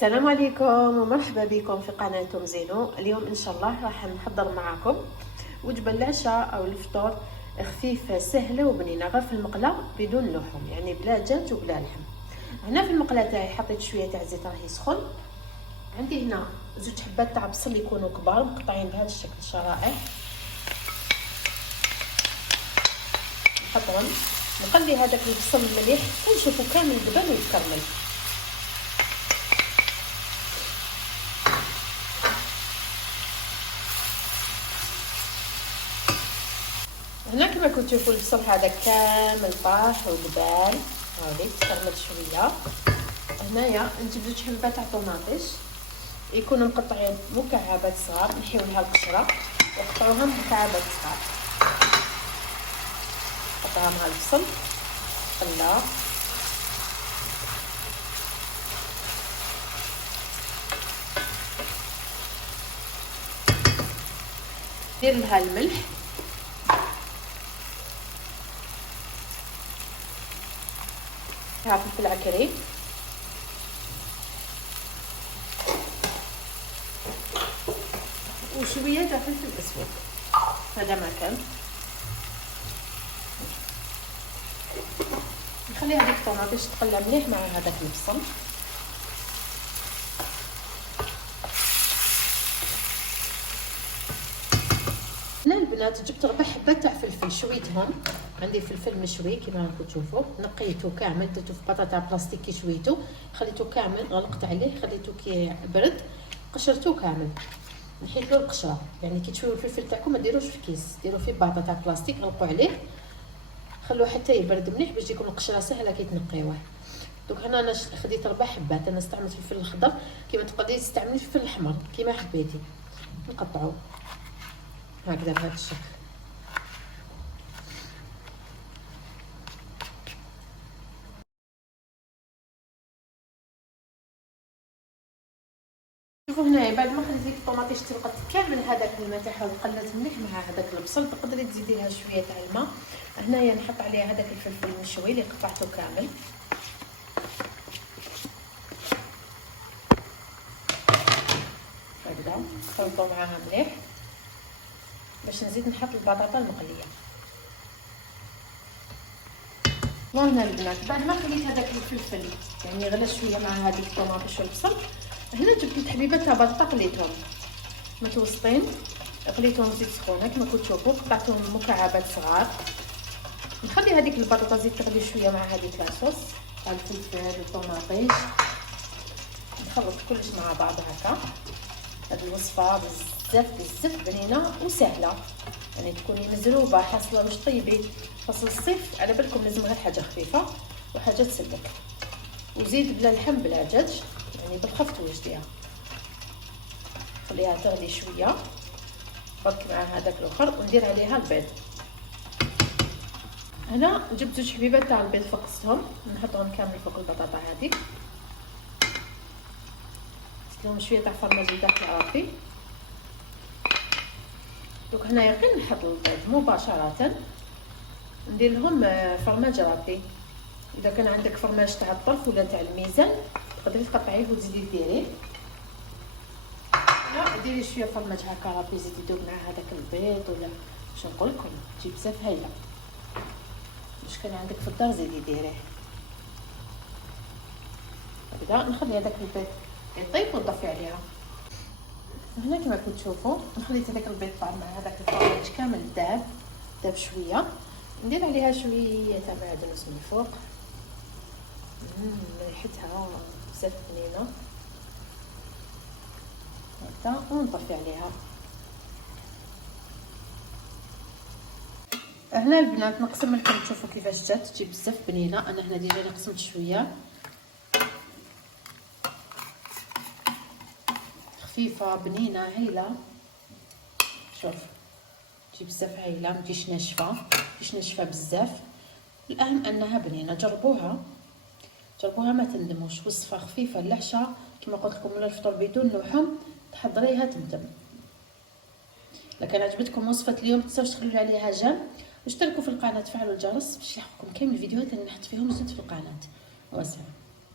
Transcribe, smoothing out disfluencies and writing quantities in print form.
السلام عليكم ومرحبا بكم في قناة زينو. اليوم ان شاء الله راح نحضر معكم وجبه العشاء او الفطور خفيفه سهله وبنينه غير في المقله بدون لحوم، يعني بلا دجاج وبلا لحم. هنا في المقله تاعي حطيت شويه تاع زيت راهي سخن. عندي هنا زوج حبات تاع بصل يكونوا كبار مقطعين بهذا الشكل شرائح، نحطهم نقلي هذاك البصل المليح ونشوفوا كامل قبل ويتكرمل. هنا كما كنتوا تشوفوا البصل هذا كامل طاح ودبال، هاولي تكرمل شويه. هنايا نجيب زوج حبات تاع طوماطيش يكونوا مقطعين مكعبات صغار، نحيو لها القشره ونقطعوهم مكعبات صغار. نحطها مع البصل قلا، ندير لها الملح فيها فلفل عكري وشويه تاع فلفل اسود، هذا ما كان. نخلي هذيك الطوماطيش تقلى مليح مع هذاك البصل. هنا البنات جبت 4 حبات تاع فلفل شويتهم، عندي فلفل مشوي كما راكم تشوفوا، نقيته كامل درتو في بطاطا بلاستيك كي شويته، خليته كامل غلقت عليه خليته كي برد قشرته كامل، نحيت له القشره. يعني كي تشويو الفلفل تاعكم ما ديروش في كيس، ديروا في باطا تاع بلاستيك غلقوا عليه خلوه حتى يبرد مليح باش تجيكم القشره سهله كي تنقيوه. دوك هنا انا خديت 4 حبات، انا استعملت الفلفل الخضر، كيما تقدري تستعملي الفلفل الاحمر كيما حبيتي. نقطعو هكذا بهذا الشكل. شوفوا هنايا بعد ما خليت الطوماطيش تبقى كامل هذاك الماء تاعها وقلت مليح مع هذاك البصل، تقدري تزيدي لها شويه تاع الماء. هنايا نحط عليها هذاك الفلفل المشوي اللي قطعته كامل، هكذا نخلطو معاها مليح باش نزيد نحط البطاطا المقليه. وهنا البنات بعد ما خليت هذاك الفلفل يعني غلى شويه مع هذيك الطوماطيش والبصل، هنا جبت الحبيبات تاع بطه قليتهم متوسطين، قليتهم زيت سخونه كما كنتو تشوفوا، قطعتهم مكعبات صغار. نخلي هذيك البطاطا تزيد تغلي شويه مع هذيك لاصوص تاع الفلفل والطوماطيش، نخلط كلش مع بعض هكا. هذه الوصفه بزاف بنينه وسهله، يعني تكوني مزروبه حاصله واش طيبي فصل الصيف على بالكم لازم غير حاجه خفيفه وحاجه تسلك. وزيد بلا لحم بلا دجاج، يعني بالخفت وجديها. خليها تغلي شويه برك مع هذاك الاخر وندير عليها البيض. هنا جبت زوج حبيبات تاع البيض فقستهم نحطهم كامل فوق البطاطا هذه، لهم شويه تاع فرماج داخل رافي. دوك هنايا غير نحط البيض مباشره ندير لهم فرماج رافي. اذا كان عندك فرماج تاع الطرف ولا تاع الميزان تقدري تقطعيه وتزيدي ديريه. لا ديري شويه فرماج هكا رافي زيدي دوب مع هذاك البيض، ولا باش نقول لكم تجي بزاف هايله. واش كان عندك في الدار زيدي ديريه هكذا. نخلي هذاك البيض يطيب ونطفي عليها. هنا كما كنتو تشوفوا خليت هذاك البيض طاب مع هذاك الفرماج كامل داب شويه. ندير عليها شويه تاع معدنوس من الفوق، ريحتها بزاف بنينه هكذا، ونطفي عليها. هنا البنات نقسم لكم تشوفوا كيفاش جات، تجي بزاف بنينه. انا هنا ديجا قسمت شويه خفيفه بنينه هايله. شوف تجي بزاف هايله، ما تجيش ناشفه بزاف. الاهم انها بنينه. جربوها ما تندموش. وصفه خفيفه للعشاء كما قلت لكم، ولا الفطور بدون لحوم تحضريها تندم. لكن عجبتكم وصفه اليوم تنساوش تخلوا عليها جيم واشتركوا في القناه، تفعلوا الجرس باش يلحقكم كامل الفيديوهات اللي نحط فيهم زيد في القناه. وسلام.